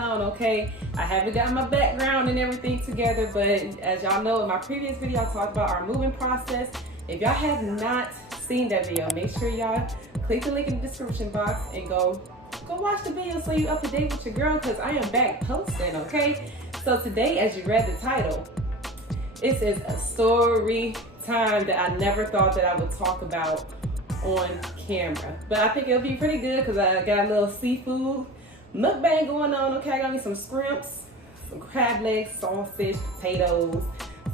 on, okay? I haven't got my background and everything together, but as y'all know, in my previous video, I talked about our moving process. If y'all have not seen that video, make sure y'all click the link in the description box and go watch the video so you up to date with your girl, because I am back posting, okay? So today, as you read the title, this is a story time that I never thought that I would talk about on camera. But I think it'll be pretty good because I got a little seafood mukbang going on, okay? I got me some scrimps, some crab legs, sausage, potatoes,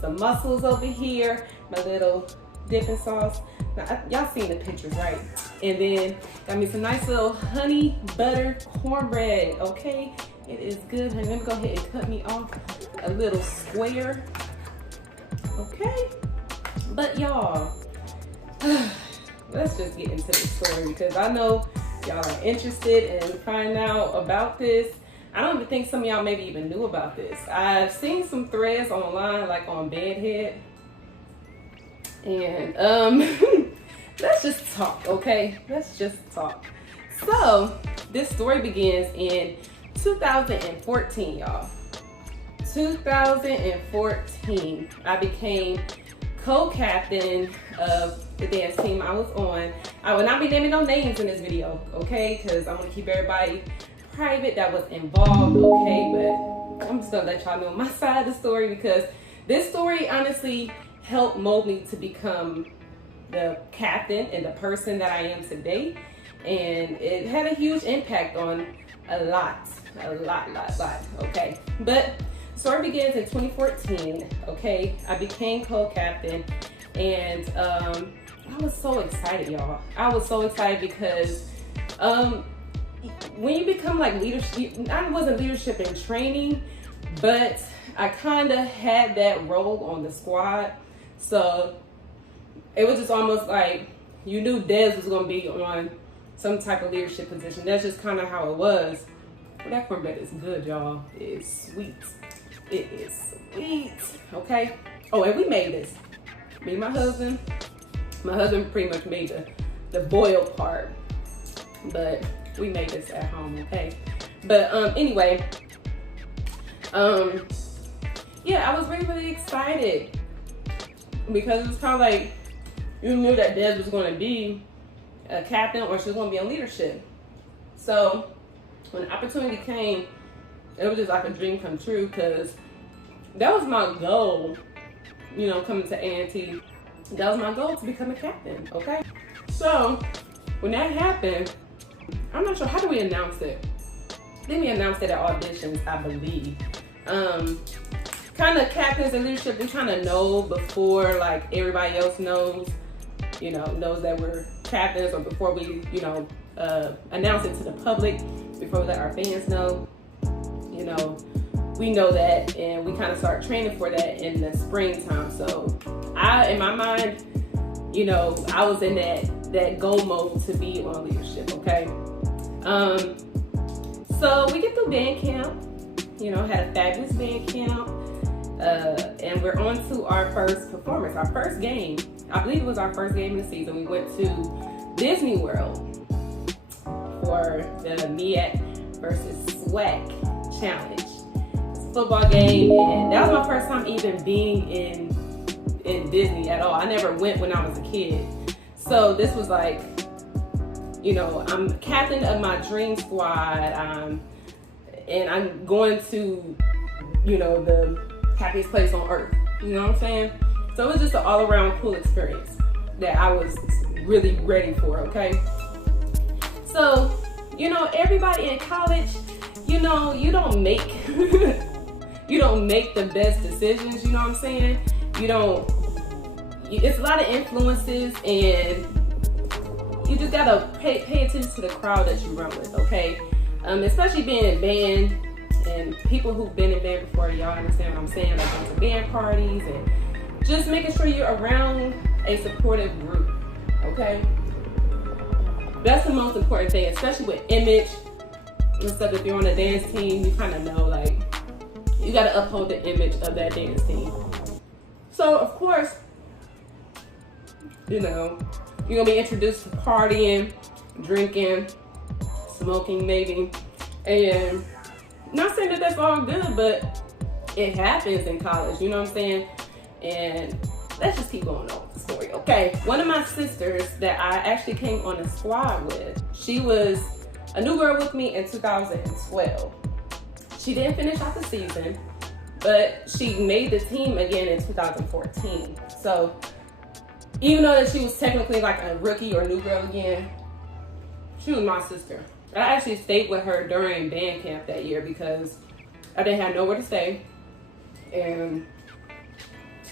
some mussels over here, my little dipping sauce. Now, y'all seen the pictures, right? And then got me some nice little honey butter cornbread, okay? It is good, honey. Let me go ahead and cut me off a little square, okay? But y'all, let's just get into the story because I know y'all are interested in finding out about this. I don't even think some of y'all maybe even knew about this. I've seen some threads online, like on Bedhead. And let's just talk, okay? Let's just talk. So this story begins in 2014, y'all. 2014, I became co-captain of the dance team I was on. I will not be naming no names in this video, okay? Because I want to keep everybody private that was involved, okay? But I'm just gonna let y'all know my side of the story because this story honestly helped mold me to become the captain and the person that I am today. And it had a huge impact on a lot, okay? But the story begins in 2014, okay? I became co-captain and I was so excited, y'all. I was so excited because when you become like leadership, I wasn't leadership in training, but I kind of had that role on the squad. So it was just almost like you knew Dez was going to be on some type of leadership position. That's just kind of how it was. But that cornbread is good, y'all. It is sweet. It is sweet. Okay. Oh, and we made this. Me and my husband pretty much made the boiled part. But we made this at home, okay? But anyway, yeah, I was really excited because it was kind of like you knew that Des was going to be a captain or she was going to be in leadership. So when the opportunity came, it was just like a dream come true because that was my goal, you know, coming to A&T. That was my goal, to become a captain, okay? So when that happened, I'm not sure, how do we announce it? I think we announced it at auditions, I believe. Kind of captains and leadership, we kind of know before like everybody else knows, you know, knows that we're captains, or before we, you know, announce it to the public, before we let our fans know, you know, we know that, and we kind of start training for that in the springtime. So in my mind, you know, I was in that goal mode to be on leadership, okay? So we get through band camp, you know, had a fabulous band camp, and we're on to our first performance, our first game. I believe it was our first game of the season. We went to Disney World for the MEAC versus SWAC challenge. It's a football game, and that was my first time even being in Disney at all. I never went when I was a kid. So this was like, you know, I'm captain of my dream squad, and I'm going to, you know, the happiest place on earth. You know what I'm saying? So it was just an all-around cool experience that I was really ready for, okay? So, you know, everybody in college, you know, you don't make you don't make the best decisions, you know what I'm saying? It's a lot of influences, and you just gotta pay attention to the crowd that you run with, okay? Especially being in band, and people who've been in band before, y'all understand what I'm saying, like going to band parties, and just making sure you're around a supportive group, okay? That's the most important thing, especially with image and stuff. If you're on a dance team, you kind of know, like, you gotta uphold the image of that dance team. So, of course, you know, you're gonna be introduced to partying, drinking, smoking maybe, and Not saying that that's all good, but it happens in college, you know what I'm saying? And let's just keep going on with the story, okay? One of my sisters that I actually came on a squad with, she was a new girl with me in 2012. She didn't finish out the season, but she made the team again in 2014. So even though that she was technically like a rookie or new girl again, she was my sister. I actually stayed with her during band camp that year because I didn't have nowhere to stay. And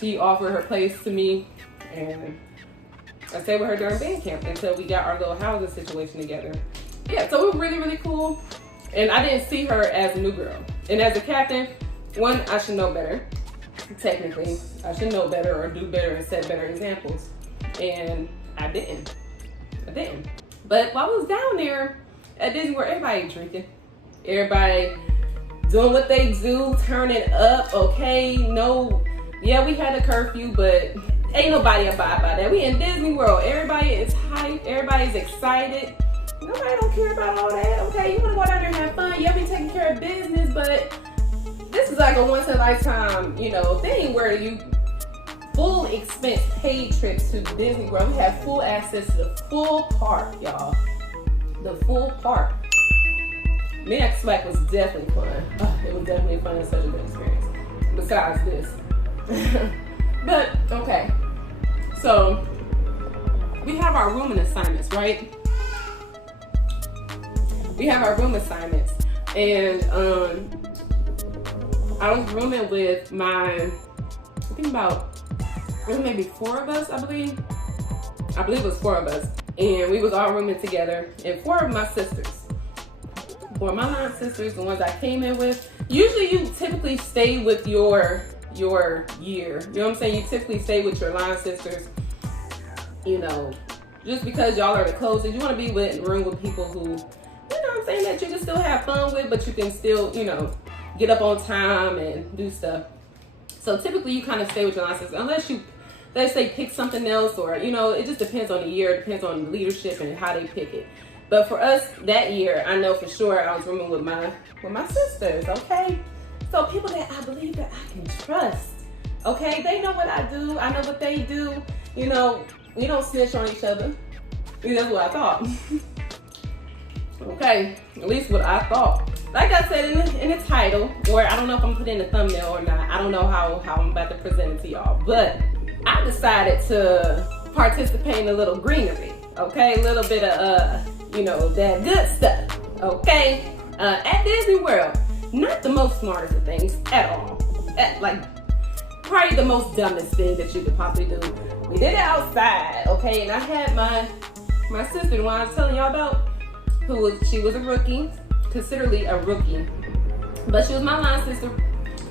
she offered her place to me, and I stayed with her during band camp until we got our little housing situation together. Yeah, so it was really, really cool. And I didn't see her as a new girl. And as a captain, one, I should know better. Technically, I should know better or do better and set better examples. And I didn't. But while I was down there at Disney World, everybody drinking. Everybody doing what they do, turning up, okay? No, yeah, we had a curfew, but ain't nobody abide by that. We in Disney World. Everybody is hyped. Everybody's excited. Nobody don't care about all that, okay? You want to go down there and have fun. Yeah, we taking care of business, but this is like a once in a lifetime, you know, thing where you full expense paid trips to Disney World. We have full access to the full park, y'all. The full park. Max Swag was definitely fun. It was definitely fun and such a good experience. Besides this. But, okay. So, we have our rooming assignments, right? We have our room assignments. And, I was rooming with I think about, maybe 4 of us, I believe. I believe it was 4 of us. And we was all rooming together. And 4 of my sisters. 4 of my line sisters, the ones I came in with. Usually you typically stay with your year. You know what I'm saying? You typically stay with your line sisters. You know, just because y'all are the closest. You want to be in a room with people who, you know what I'm saying, that you can still have fun with, but you can still, you know, get up on time and do stuff. So typically you kind of stay with your line sisters, unless you, let's say, pick something else, or, you know, it just depends on the year. It depends on the leadership and how they pick it. But for us that year, I know for sure I was rooming with my sisters, okay? So people that I believe that I can trust, okay? They know what I do. I know what they do. You know, we don't snitch on each other. That's what I thought. Okay, at least what I thought. Like I said in the title, or I don't know if I'm putting in the thumbnail or not. I don't know how I'm about to present it to y'all. But I decided to participate in a little greenery, okay? A little bit of, you know, that good stuff, okay? At Disney World, not the most smartest of things at all. Like, probably the most dumbest thing that you could possibly do. We did it outside, okay? And I had my sister, the one I was telling y'all about, she was a rookie, considerably a rookie. But she was my line sister,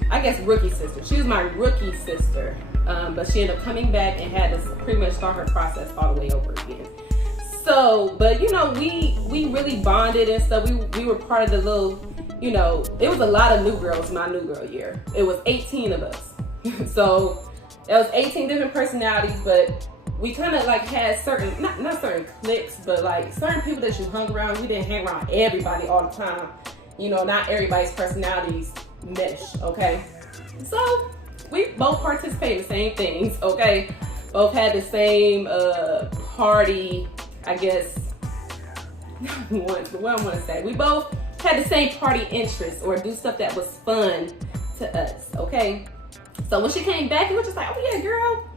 I guess rookie sister. She was my rookie sister. But she ended up coming back and had to pretty much start her process all the way over again. So, but you know, we really bonded and stuff. We were part of the little, you know, it was a lot of new girls my new girl year. It was 18 of us. So it was 18 different personalities, but we kind of like had certain, not certain cliques, but like certain people that you hung around. We didn't hang around everybody all the time. You know, not everybody's personalities mesh, okay? So we both participated in the same things, okay? Both had the same party, I guess, what I want to say. We both had the same party interests or do stuff that was fun to us, okay? So when she came back, we were just like, oh yeah, girl,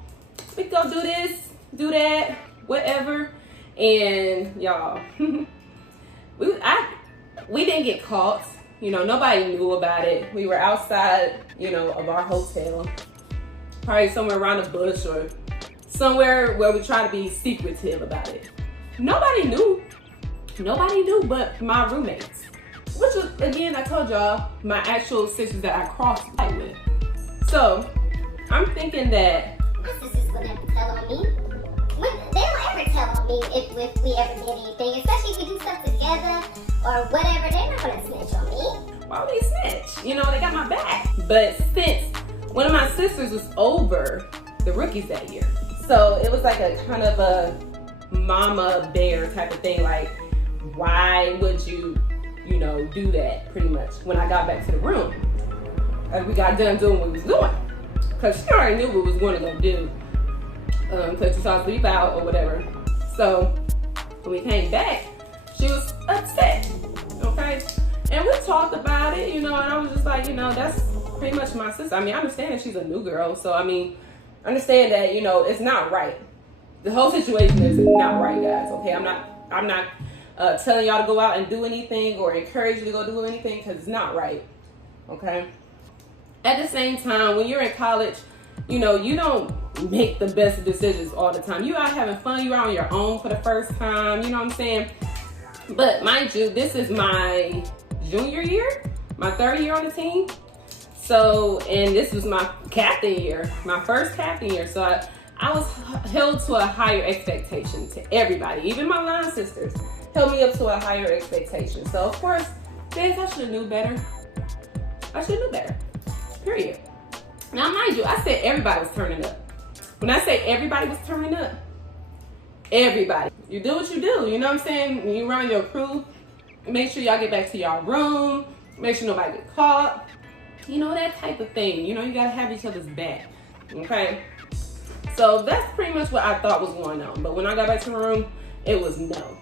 we can go do this, do that, whatever. And y'all, we didn't get caught. You know, nobody knew about it. We were outside, you know, of our hotel, probably somewhere around the bush or somewhere where we try to be secretive about it. Nobody knew but my roommates, which was, again, I told y'all, my actual sisters that I crossed with. So I'm thinking that my sisters would never tell on me. They don't ever tell on me if we ever did anything, especially if we do stuff together or whatever. They're not gonna snitch on me. Why would they snitch? You know, they got my back. But since one of my sisters was over the rookies that year, so it was like a kind of a mama bear type of thing. Like, why would you you know, do that pretty much when I got back to the room. We got done doing what we was doing. Because she already knew what we was going to go do. Because she saw us leave out or whatever. So when we came back, she was upset. Okay? And we talked about it, you know, and I was just like, you know, that's pretty much my sister. I mean, I understand that she's a new girl. So, I mean, understand that, you know, it's not right. The whole situation is not right, guys. Okay? I'm not telling y'all to go out and do anything or encourage you to go do anything because it's not right. Okay? At the same time, when you're in college, you know, you don't make the best decisions all the time. You out having fun. You're on your own for the first time. You know what I'm saying? But mind you, this is my junior year, my third year on the team. So, and this was my captain year, my first captain year. So I was held to a higher expectation to everybody. Even my line sisters held me up to a higher expectation. So of course, I should have knew better. I should have knew better. Period. Now, mind you, I said everybody was turning up. When I say everybody was turning up, everybody. You do what you do. You know what I'm saying? When you run your crew, make sure y'all get back to y'all room. Make sure nobody get caught. You know, that type of thing. You know, you gotta have each other's back. Okay? So that's pretty much what I thought was going on. But when I got back to the room, it was no.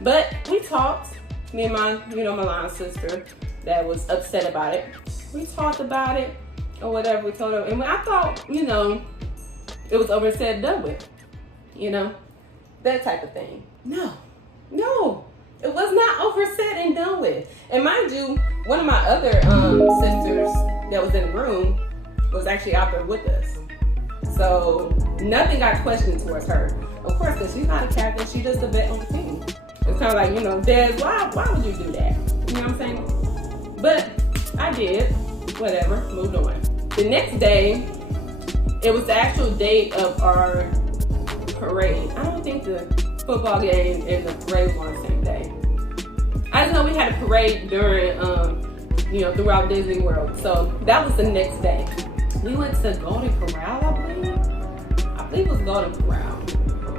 But we talked. Me and my, you know, my line sister that was upset about it. We talked about it or whatever. We told her, and I thought, you know, it was over and said, done with. You know, that type of thing. No, it was not over, said, and done with. And mind you, one of my other sisters that was in the room was actually out there with us. So nothing got questioned towards her. Of course, because she's not a captain, she's just a vet on the team. It's kind of like, you know, Des, why would you do that? You know what I'm saying? But I did, whatever, moved on. The next day, it was the actual date of our parade. I don't think the football game and the parade were on the same day. I just know we had a parade during, you know, throughout Disney World. So that was the next day. We went to Golden Corral, I believe it was Golden Corral.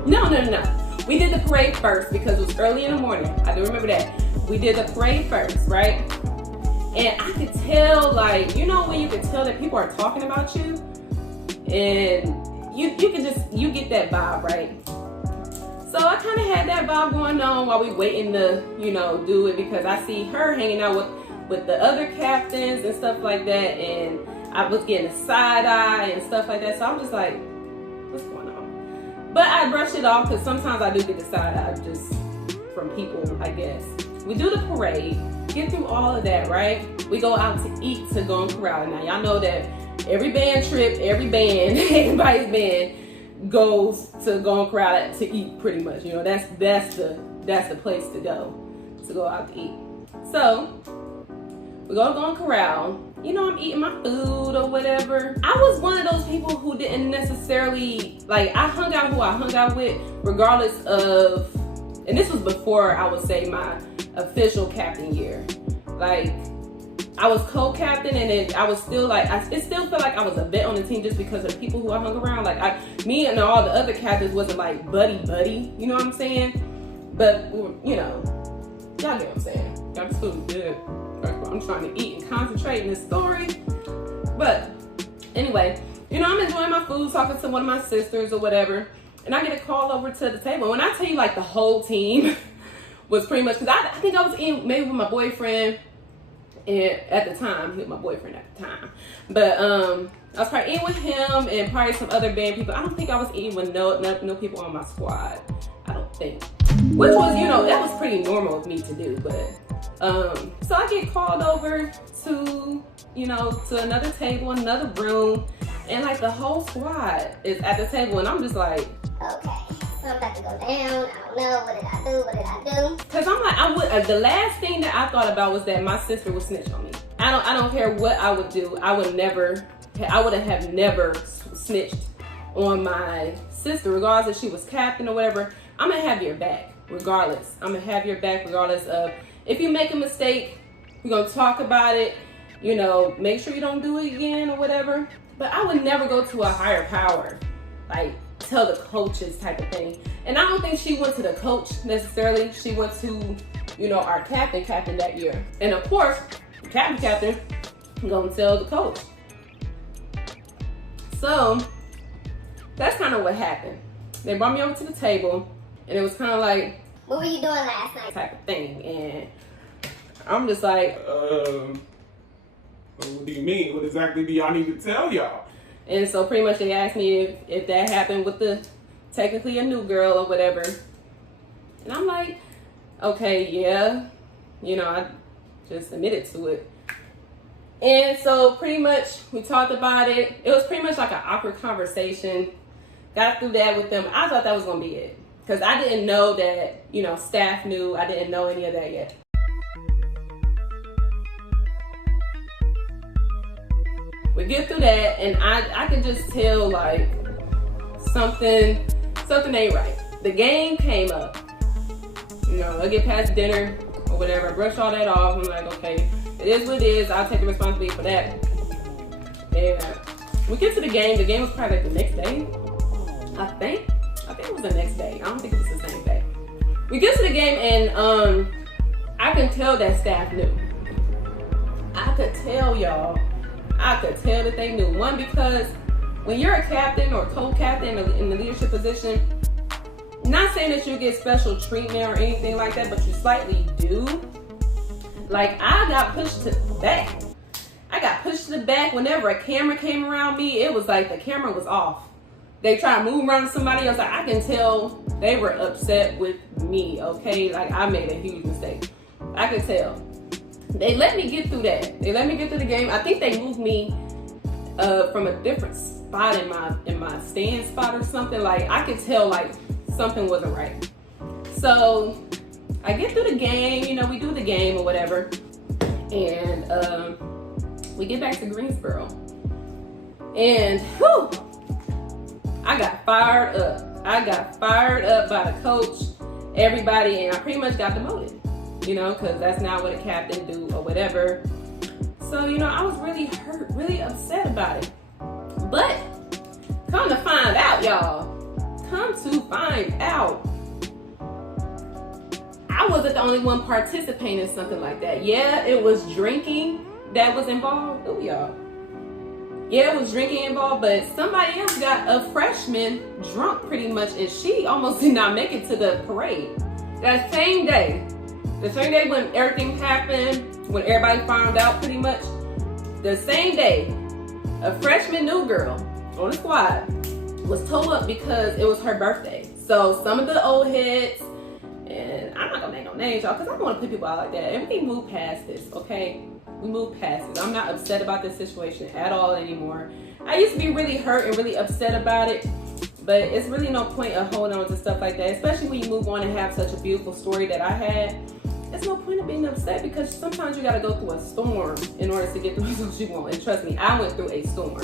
No. We did the parade first because it was early in the morning. I do remember that. We did the parade first, right? And I could tell, like, you know when you can tell that people are talking about you? And you get that vibe, right? So I kind of had that vibe going on while we waiting to, you know, do it, because I see her hanging out with the other captains and stuff like that, and I was getting a side eye and stuff like that. So I'm just like, what's going on? But I brush it off because sometimes I do get the side eye just from people, I guess. We do the parade, get through all of that, right? We go out to eat to Golden Corral. Now y'all know that every band trip, everybody's band goes to Golden Corral to eat pretty much. You know, that's the place to go out to eat. So we go to Golden Corral. You know, I'm eating my food or whatever. I was one of those people who didn't necessarily, like, I hung out who I hung out with regardless of, and this was before I would say my official captain year. Like, I was co-captain, and then I was still like, it still felt like I was a vet on the team just because of the people who I hung around. Like, me and all the other captains wasn't like buddy, you know what I'm saying? But, you know, y'all get what I'm saying. Y'all, this food is good. I'm trying to eat and concentrate in this story. But anyway, you know, I'm enjoying my food, talking to one of my sisters or whatever, and I get a call over to the table. When I tell you, like, the whole team was pretty much, because I think I was in maybe with my boyfriend, and at the time, he was my boyfriend at the time. But I was probably eating with him and probably some other band people. I don't think I was eating with no people on my squad. I don't think. Which was, you know, that was pretty normal of me to do, but so I get called over to, you know, to another table, another room, and like the whole squad is at the table, and I'm just like, okay, so I'm about to go down. I don't know, what did I do? Cause I'm like, the last thing that I thought about was that my sister would snitch on me. I don't care what I would do. I would have never snitched on my sister, regardless if she was captain or whatever. I'm gonna have your back, regardless. I'm gonna have your back, regardless of if you make a mistake. We're gonna talk about it. You know, make sure you don't do it again or whatever. But I would never go to a higher power, like tell the coaches type of thing. And I don't think she went to the coach necessarily. She went to you know, our captain that year. And of course, the captain gonna tell the coach. So that's kind of what happened. They brought me over to the table, and it was kind of like, what were you doing last night? Type of thing. And I'm just like, what do you mean? What exactly do y'all need to tell y'all? And so pretty much they asked me if that happened with the technically a new girl or whatever. And I'm like, okay, yeah. You know, I just admitted to it. And so pretty much we talked about it. It was pretty much like an awkward conversation. Got through that with them. I thought that was going to be it. Because I didn't know that, you know, staff knew. I didn't know any of that yet. We get through that, and I could just tell, like, something ain't right. The game came up. You know, I get past dinner or whatever. I brush all that off. I'm like, okay, it is what it is. I'll take the responsibility for that. And we get to the game. The game was probably like the next day, I think it was the next day. I don't think it was the same day. We get to the game, and I can tell that staff knew. I could tell y'all. I could tell that they knew. One, because when you're a captain or co-captain in the leadership position, not saying that you get special treatment or anything like that, but you slightly do. Like, I got pushed to the back. I got pushed to the back. Whenever a camera came around me, it was like the camera was off. They try to move around to somebody else. Like, I can tell they were upset with me, okay? Like, I made a huge mistake. I could tell. They let me get through that. They let me get through the game. I think they moved me from a different spot in my stand spot or something. Like, I could tell, like, something wasn't right. So I get through the game, you know, we do the game or whatever, and we get back to Greensboro, and whew, I got fired up. I got fired up by the coach, everybody, and I pretty much got demoted, you know, because that's not what a captain do or whatever. So, you know, I was really hurt, really upset about it. But come to find out, y'all, I wasn't the only one participating in something like that. Yeah, it was drinking that was involved. Oh, y'all. Yeah, it was drinking involved, but somebody else got a freshman drunk pretty much, and she almost did not make it to the parade. That same day, when everything happened, when everybody found out pretty much, the same day, a freshman new girl on the squad was told up because it was her birthday. So some of the old heads, and I'm not gonna make no names, y'all, because I don't want to put people out like that. And we move past this, okay? We move past it. I'm not upset about this situation at all anymore. I used to be really hurt and really upset about it, but it's really no point of holding on to stuff like that, especially when you move on and have such a beautiful story that I had. It's no point of being upset, because sometimes you gotta go through a storm in order to get the results you want. And trust me, I went through a storm.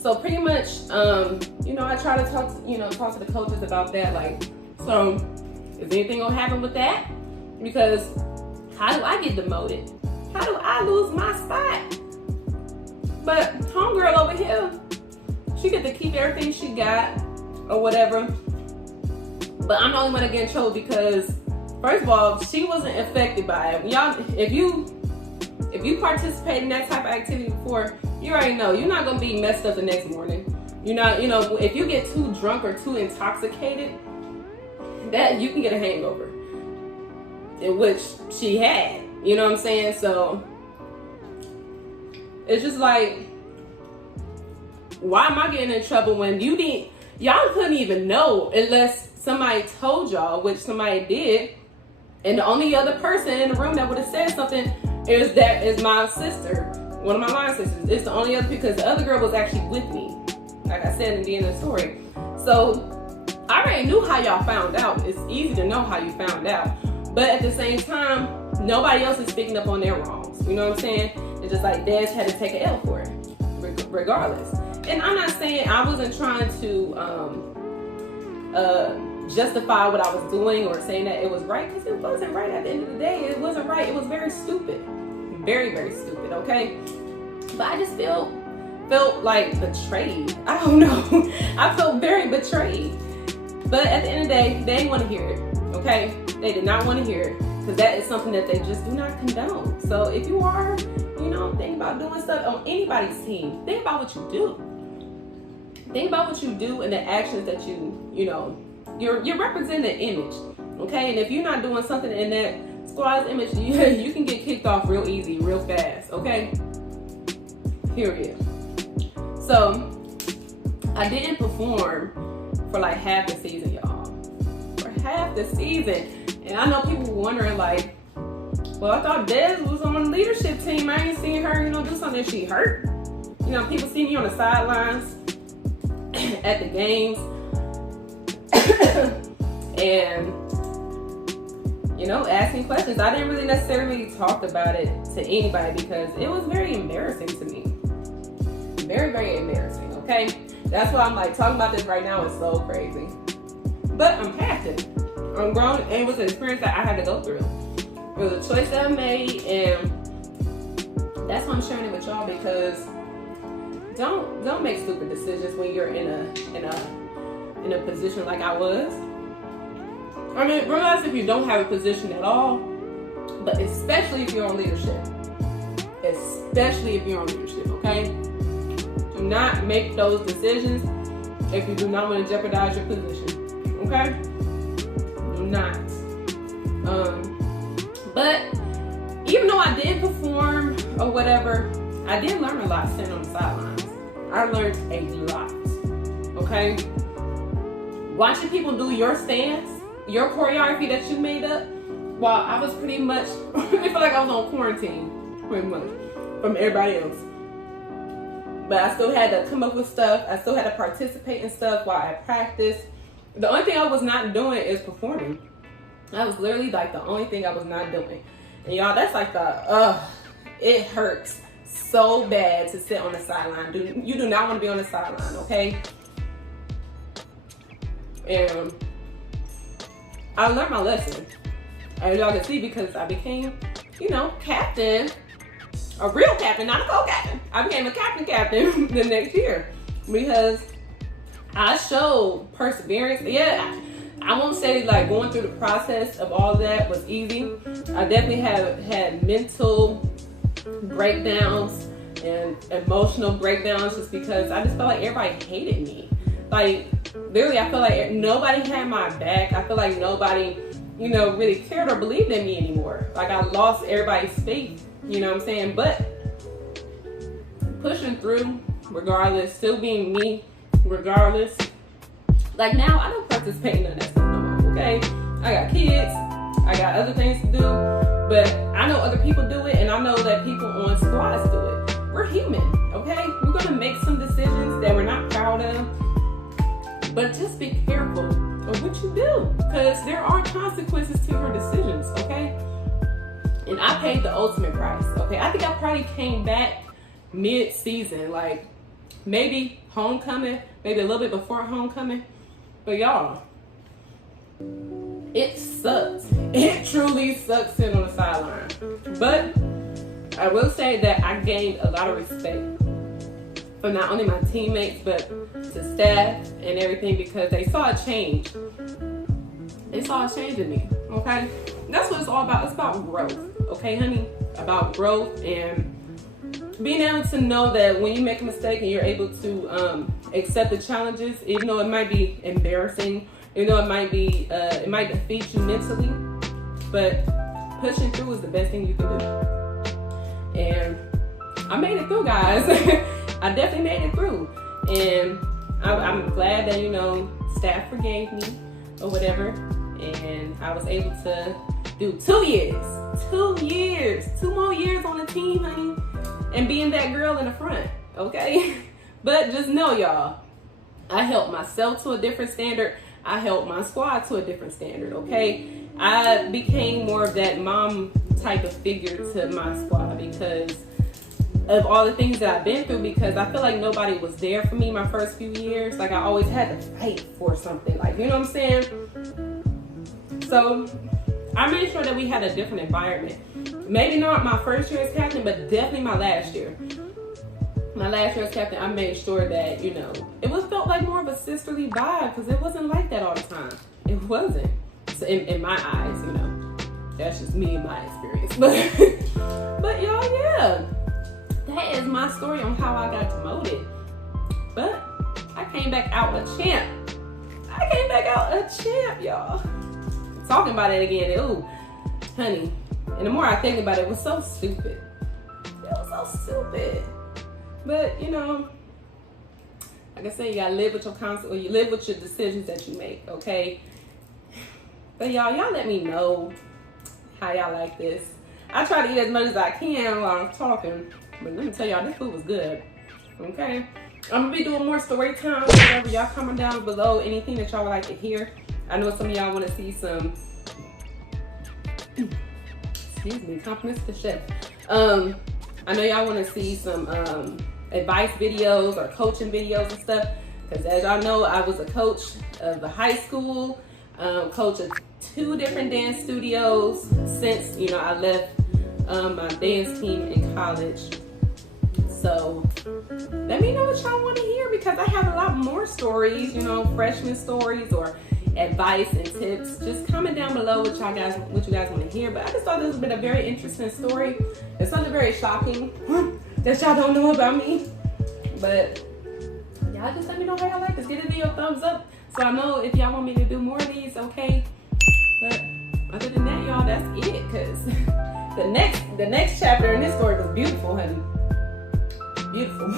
So pretty much, you know, I try to talk to the coaches about that. Like, so is anything gonna happen with that? Because how do I get demoted? How do I lose my spot? But homegirl over here, she get to keep everything she got or whatever. But I'm the only one that get in trouble because, first of all, she wasn't affected by it. Y'all, if you participate in that type of activity before, you already know you're not gonna be messed up the next morning. You're not, you know, if you get too drunk or too intoxicated, that you can get a hangover, in which she had. You know what I'm saying? So it's just like, why am I getting in trouble when y'all couldn't even know unless somebody told y'all, which somebody did, and the only other person in the room that would have said something is my sister, one of my line sisters. It's the only other, because the other girl was actually with me, like I said in the end of the story. So I already knew how y'all found out. It's easy to know how you found out, but at the same time, nobody else is speaking up on their wrongs. You know what I'm saying? It's just like Dash had to take an L for it, regardless. And I'm not saying, I wasn't trying to justify what I was doing or saying that it was right, because it wasn't right. At the end of the day, it wasn't right. It was very stupid, very, very stupid. Okay, but I just felt like betrayed. I don't know. I felt very betrayed. But at the end of the day, they didn't want to hear it. Okay, They did not want to hear it because that is something that they just do not condone. So if you are, you know, think about doing stuff on anybody's team, think about what you do. Think about what you do and the actions that you know, you're representing an image, okay? And if you're not doing something in that squad's image, you can get kicked off real easy, real fast, okay? Period. So I didn't perform for like half the season, y'all. For half the season. And I know people were wondering like, well, I thought Des was on the leadership team. I ain't seen her, you know, do something if she hurt. You know, people see me on the sidelines at the games. And, you know, asking questions. I didn't really necessarily talk about it to anybody because it was very embarrassing to me. Very, very embarrassing, okay? That's why I'm like, talking about this right now is so crazy. But I'm past it. I'm grown, and it was an experience that I had to go through. It was a choice that I made, and that's why I'm sharing it with y'all, because don't make stupid decisions when you're in a position like I was. I mean, realize if you don't have a position at all, but especially if you're on leadership. Especially if you're on leadership, okay? Do not make those decisions if you do not want to jeopardize your position, okay? Do not. But even though I did perform or whatever, I did learn a lot sitting on the sidelines. I learned a lot, okay? Watching people do your stance, your choreography that you made up, while I was pretty much, I feel like I was on quarantine, pretty much, from everybody else. But I still had to come up with stuff. I still had to participate in stuff while I practiced. The only thing I was not doing is performing. That was literally like the only thing I was not doing. And y'all, that's like it hurts so bad to sit on the sideline. You do not want to be on the sideline, okay? And I learned my lesson. As y'all can see, because I became, you know, captain. A real captain, not a co-captain. I became a captain the next year because I showed perseverance. Yeah, I won't say like going through the process of all that was easy. I definitely had mental breakdowns and emotional breakdowns just because I just felt like everybody hated me. Like, literally, I feel like nobody had my back. I feel like nobody, you know, really cared or believed in me anymore. Like, I lost everybody's faith. You know what I'm saying? But pushing through regardless, still being me regardless. Like now, I don't participate in none of that stuff no more, okay? I got kids, I got other things to do, but I know other people do it, and I know that people on squads do it. We're human, okay? We're gonna make some decisions that we're not proud of, but just be careful of what you do, because there are consequences to your decisions, okay? And I paid the ultimate price, okay? I think I probably came back mid-season, like maybe homecoming, maybe a little bit before homecoming. But y'all, it sucks. It truly sucks sitting on the sideline. But I will say that I gained a lot of respect for not only my teammates, but to staff and everything, because they saw a change. They saw a change in me, okay? That's what it's all about. It's about growth, okay, honey? About growth and being able to know that when you make a mistake and you're able to accept the challenges, even though it might be embarrassing, even though it might defeat you mentally, but pushing through is the best thing you can do. And I made it through, guys. I definitely made it through. And I'm glad that, you know, staff forgave me or whatever. And I was able to do 2 years, 2 more years on the team, honey, and being that girl in the front, okay? But just know, y'all, I held myself to a different standard. I held my squad to a different standard, okay? I became more of that mom type of figure to my squad because of all the things that I've been through, because I feel like nobody was there for me my first few years. Like, I always had to fight for something, like, you know what I'm saying? So I made sure that we had a different environment. Maybe not my first year as captain, but definitely my last year. My last year as captain, I made sure that, you know, it felt like more of a sisterly vibe, because it wasn't like that all the time. It wasn't. So in my eyes, you know, that's just me and my experience. But y'all, yeah, that is my story on how I got demoted. But I came back out a champ. I came back out a champ, y'all. Talking about it again, ooh, honey. And the more I think about it, it was so stupid. It was so stupid. But you know, like I said, you gotta live with your consequences, or you live with your decisions that you make, okay? But y'all let me know how y'all like this. I try to eat as much as I can while I'm talking, but let me tell y'all, this food was good, okay? I'm gonna be doing more story time, whatever. Y'all comment down below anything that y'all would like to hear. I know some of y'all want to see some, excuse me, compliments to chef. I know y'all want to see some advice videos or coaching videos and stuff, because as y'all know, I was a coach of the high school, coach of 2 different dance studios since, you know, I left my dance team in college. So let me know what y'all want to hear, because I have a lot more stories, you know, freshman stories or advice and tips. Just comment down below what you guys want to hear. But I just thought this has been a very interesting story. It's something very shocking that y'all don't know about me. But y'all just let me know how y'all like this. Give the video a thumbs up so I know if y'all want me to do more of these, okay? But other than that, y'all, that's it. Cause the next chapter in this story was beautiful, honey. Beautiful.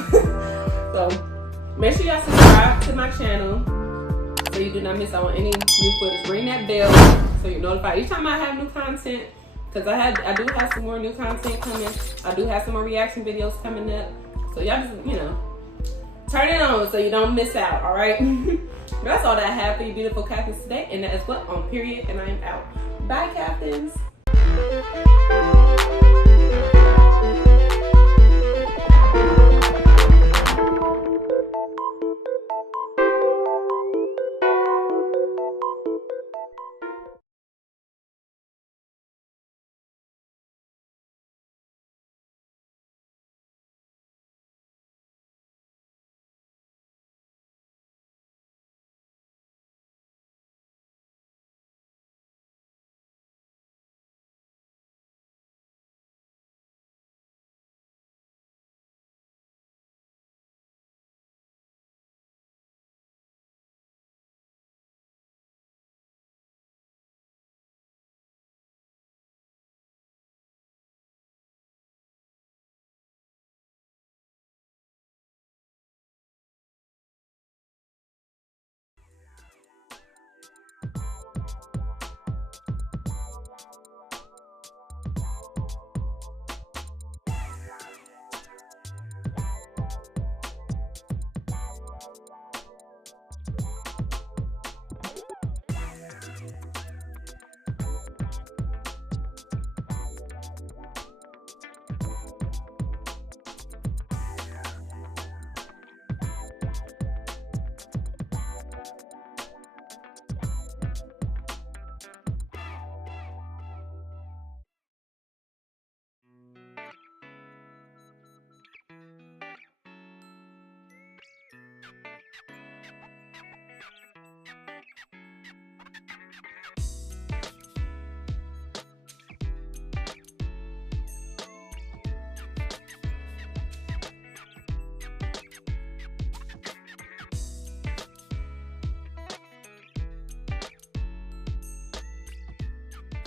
So make sure y'all subscribe to my channel so you do not miss out on any new footage. Ring that bell so you're notified each time I have new content, because I do have some more new content coming. I do have some more reaction videos coming up, so y'all just, you know, turn it on so you don't miss out. All right. That's all that I have for you beautiful captains today, and that is what on period, and I am out. Bye, captains.